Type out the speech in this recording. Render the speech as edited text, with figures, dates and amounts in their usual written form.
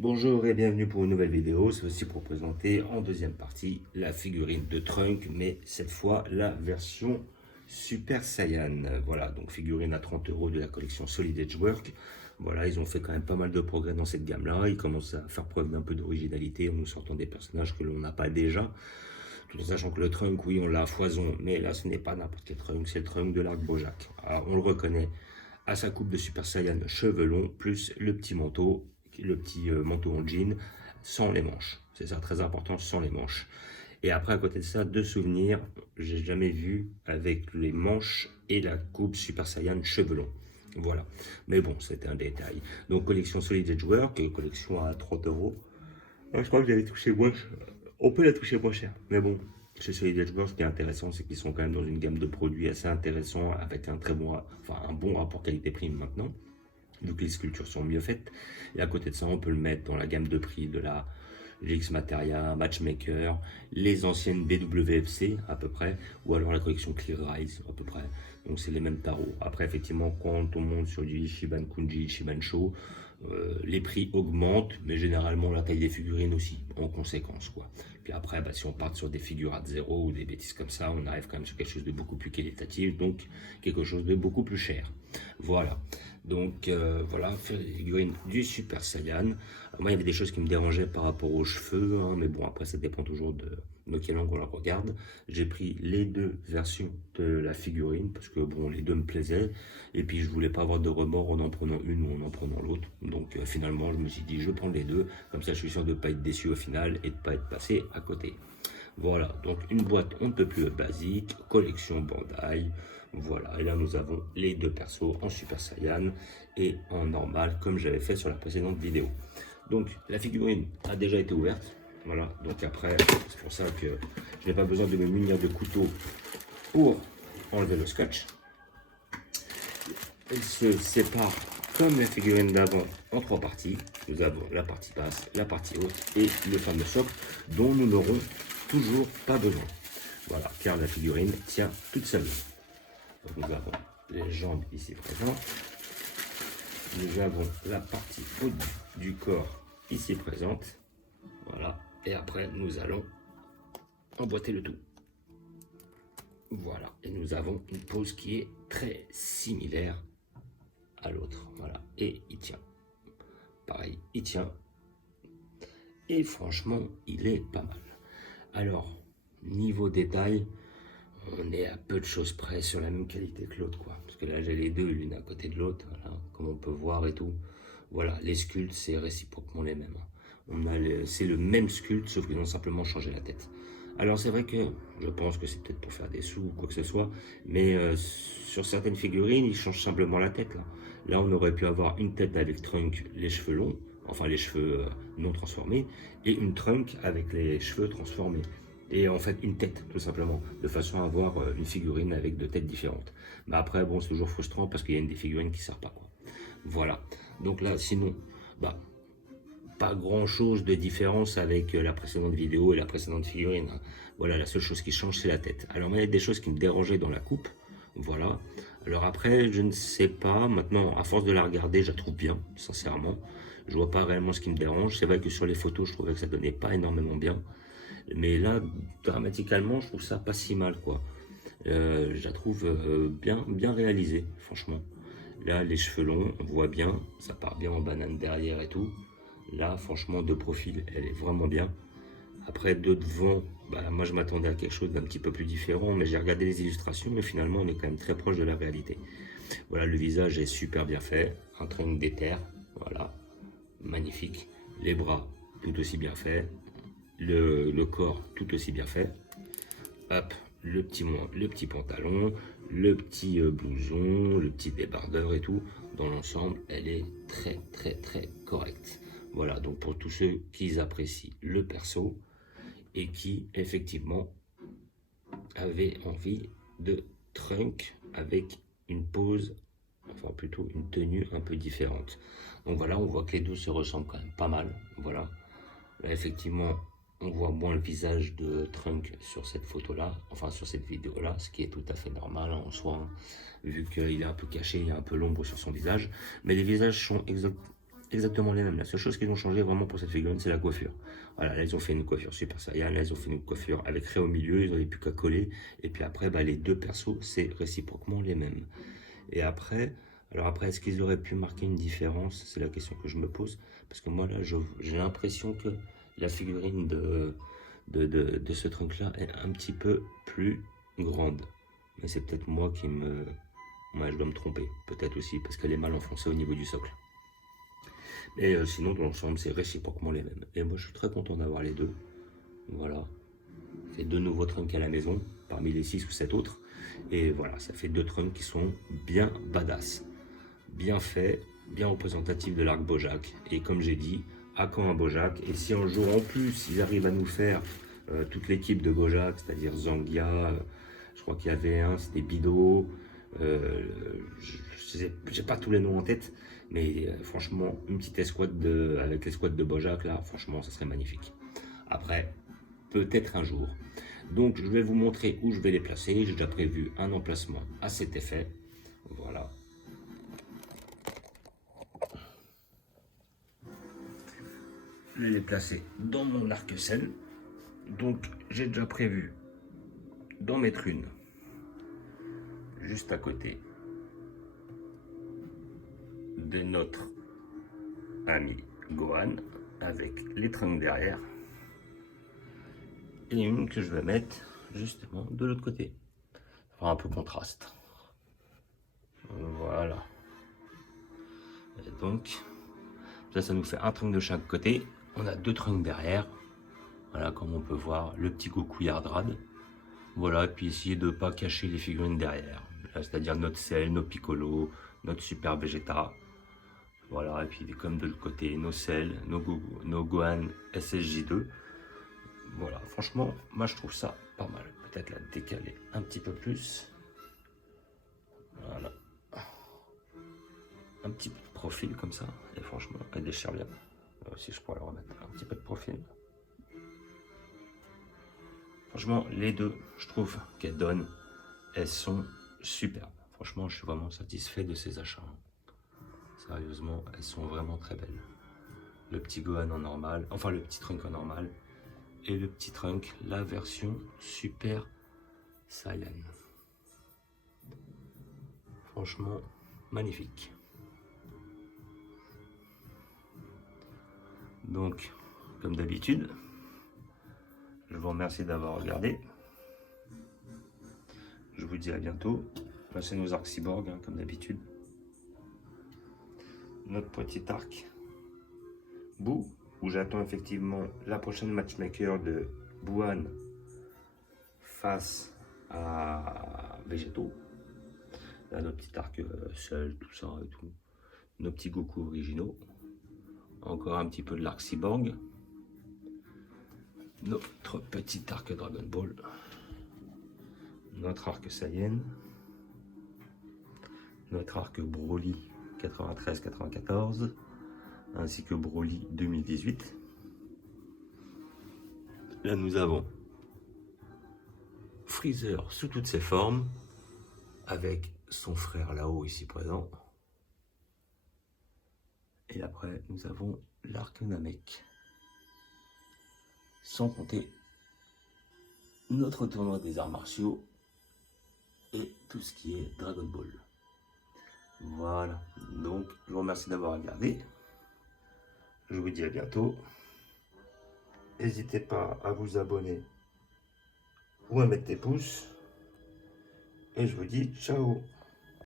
Bonjour et bienvenue pour une nouvelle vidéo. C'est aussi pour présenter en deuxième partie la figurine de Trunk, mais cette fois la version Super Saiyan. Voilà, donc figurine à 30 € de la collection Solid Edgework. Voilà, ils ont fait quand même pas mal de progrès dans cette gamme-là. Ils commencent à faire preuve d'un peu d'originalité en nous sortant des personnages que l'on n'a pas déjà. Tout en sachant que le Trunk, oui, on l'a à foison, mais là ce n'est pas n'importe quel Trunk, c'est le Trunk de l'arc Bojack. Alors, on le reconnaît à sa coupe de Super Saiyan cheveux longs, plus le petit manteau manteau en jean sans les manches. C'est ça, très important, sans les manches. Et après, à côté de ça, deux souvenirs, j'ai jamais vu avec les manches et la coupe Super Saiyan cheveux longs. Voilà. Mais bon, c'était un détail. Donc, collection Solid Edgework, collection à 30 €. Je crois que j'avais touché moins. On peut la toucher moins cher. Mais bon, chez Solid Edgework, ce qui est intéressant, c'est qu'ils sont quand même dans une gamme de produits assez intéressant avec un très bon, enfin, un bon rapport qualité-prix maintenant. Donc les sculptures sont mieux faites. Et à côté de ça, on peut le mettre dans la gamme de prix de la GX Materia, Matchmaker, les anciennes BWFC à peu près, ou alors la collection Clear Rise à peu près. Donc c'est les mêmes tarots. Après effectivement, quand on monte sur du Ichiban Kunji, Ichiban Sho, les prix augmentent, mais généralement la taille des figurines aussi, en conséquence quoi. Puis après, si on part sur des figures à 0 ou des bêtises comme ça, on arrive quand même sur quelque chose de beaucoup plus qualitatif, donc quelque chose de beaucoup plus cher. Voilà. Donc voilà, figurine du Super Saiyan. Alors, moi, il y avait des choses qui me dérangeaient par rapport aux cheveux, hein, mais bon, après, ça dépend toujours de quelle angle on la regarde. J'ai pris les deux versions de la figurine parce que bon, les deux me plaisaient. Et puis, je voulais pas avoir de remords en prenant une ou en prenant l'autre. Donc finalement, je me suis dit, je prends les deux. Comme ça, je suis sûr de ne pas être déçu au final et de ne pas être passé à côté. Voilà, donc une boîte on ne peut plus basique, collection Bandai. Voilà, et là nous avons les deux persos en Super Saiyan et en normal comme j'avais fait sur la précédente vidéo. Donc la figurine a déjà été ouverte. Voilà, donc après c'est pour ça que je n'ai pas besoin de me munir de couteau pour enlever le scotch. Elle se sépare comme la figurine d'avant en trois parties. Nous avons la partie basse, la partie haute et le fameux socle dont nous n'aurons toujours pas besoin. Voilà, car la figurine tient toute seule. Donc nous avons les jambes ici présentes. Nous avons la partie haute du corps ici présente. Voilà, et après nous allons emboîter le tout. Voilà, et nous avons une pose qui est très similaire à l'autre. Voilà, et il tient. Pareil, il tient. Et franchement, il est pas mal. Alors, niveau détail, on est à peu de choses près sur la même qualité que l'autre, quoi. Parce que là, j'ai les deux, l'une à côté de l'autre, voilà, comme on peut voir et tout. Voilà, les sculptes, c'est réciproquement les mêmes. C'est le même sculpte, sauf qu'ils ont simplement changé la tête. Alors, c'est vrai que je pense que c'est peut-être pour faire des sous ou quoi que ce soit, mais sur certaines figurines, ils changent simplement la tête, là. Là, on aurait pu avoir une tête avec Trunk, les cheveux longs, enfin les cheveux non transformés, et une Trunk avec les cheveux transformés. Et en fait une tête tout simplement, de façon à avoir une figurine avec deux têtes différentes. Mais après bon, c'est toujours frustrant parce qu'il y a une des figurines qui ne sert pas quoi. Voilà, donc là sinon, pas grand chose de différence avec la précédente vidéo et la précédente figurine, hein. Voilà, la seule chose qui change c'est la tête. Alors il y a des choses qui me dérangeaient dans la coupe, voilà. Alors après je ne sais pas, maintenant à force de la regarder je la trouve bien, sincèrement. Je vois pas réellement ce qui me dérange. C'est vrai que sur les photos je trouvais que ça donnait pas énormément bien. Mais là, dramatiquement, je trouve ça pas si mal, quoi. Je la trouve bien réalisée, franchement. Là, les cheveux longs, on voit bien, ça part bien en banane derrière et tout. Là, franchement, de profil, elle est vraiment bien. Après, de devant, moi je m'attendais à quelque chose d'un petit peu plus différent, mais j'ai regardé les illustrations et finalement, on est quand même très proche de la réalité. Voilà, le visage est super bien fait, un tronc d'éther, voilà, magnifique. Les bras, tout aussi bien fait. Le corps tout aussi bien fait. Hop, le petit pantalon, le petit blouson, le petit débardeur et tout. Dans l'ensemble, elle est très correcte. Voilà, donc pour tous ceux qui apprécient le perso et qui effectivement avaient envie de Trunk avec une pose, enfin plutôt une tenue un peu différente. Donc voilà, on voit que les deux se ressemblent quand même pas mal. Voilà, là effectivement on voit moins le visage de Trunk sur cette photo-là, enfin sur cette vidéo-là, ce qui est tout à fait normal en soi, hein, vu qu'il est un peu caché, il y a un peu l'ombre sur son visage. Mais les visages sont exactement les mêmes. La seule chose qu'ils ont changé vraiment pour cette figurine, c'est la coiffure. Voilà, là ils ont fait une coiffure Super Saiyan, là ils ont fait une coiffure avec Rey au milieu, ils n'avaient plus qu'à coller. Et puis après, bah, les deux persos, c'est réciproquement les mêmes. Et après, alors après, est-ce qu'ils auraient pu marquer une différence? C'est la question que je me pose. Parce que moi là, j'ai l'impression que la figurine de ce trunk-là est un petit peu plus grande. Mais c'est peut-être moi qui me... Ouais, je dois me tromper, peut-être aussi, parce qu'elle est mal enfoncée au niveau du socle. Mais sinon, dans l'ensemble, c'est réciproquement les mêmes. Et moi, je suis très content d'avoir les deux. Voilà. Ça fait deux nouveaux trunks à la maison, parmi les 6 ou 7 autres. Et voilà, ça fait deux trunks qui sont bien badass. Bien faits, bien représentatifs de l'arc Bojack. Et comme j'ai dit, à quand un Bojack? Et si un jour en plus, ils arrivent à nous faire toute l'équipe de Bojack, c'est-à-dire Zangia, je crois qu'il y avait un, c'était Bido, je n'ai pas tous les noms en tête, mais franchement, une petite escouade avec l'escouade de Bojack, là, franchement, ça serait magnifique. Après, peut-être un jour. Donc, je vais vous montrer où je vais les placer. J'ai déjà prévu un emplacement à cet effet. Voilà. Je vais les placer dans mon arc-ciel. Donc, j'ai déjà prévu d'en mettre une juste à côté de notre ami Gohan avec les trunks derrière, et une que je vais mettre justement de l'autre côté. Enfin, un peu contraste. Voilà. Et donc, ça nous fait un trunk de chaque côté. On a deux trunks derrière. Voilà, comme on peut voir, le petit Goku Yardrad. Voilà, et puis essayer de ne pas cacher les figurines derrière. C'est-à-dire notre Cell, nos Piccolo, notre Super Vegeta. Voilà, et puis comme de l'autre côté, nos Cell, nos Gohan SSJ2. Voilà, franchement, moi je trouve ça pas mal. Peut-être la décaler un petit peu plus. Voilà. Un petit peu de profil comme ça. Et franchement, elle déchire bien. Là aussi, je pourrais le remettre un petit peu de profil. Franchement, les deux, je trouve qu'elles donnent, elles sont superbes. Franchement, je suis vraiment satisfait de ces achats. Sérieusement, elles sont vraiment très belles. Le petit Gohan en normal, enfin le petit Trunk en normal, et le petit Trunk, la version Super Saiyan. Franchement, magnifique. Donc, comme d'habitude, je vous remercie d'avoir regardé. Je vous dis à bientôt. Là, c'est nos arcs cyborg, hein, comme d'habitude. Notre petit arc Boo, où j'attends effectivement la prochaine matchmaker de Buan face à Végétaux. Là, notre petit arc seul, tout ça et tout. Nos petits Goku originaux. Encore un petit peu de l'arc cyborg. Notre petit arc Dragon Ball. Notre arc Saiyan. Notre arc Broly 93-94. Ainsi que Broly 2018. Là, nous avons Freezer sous toutes ses formes, avec son frère là-haut ici présent. Et après, nous avons l'arc Namek. Sans compter notre tournoi des arts martiaux et tout ce qui est Dragon Ball. Voilà, donc je vous remercie d'avoir regardé. Je vous dis à bientôt. N'hésitez pas à vous abonner ou à mettre des pouces. Et je vous dis ciao.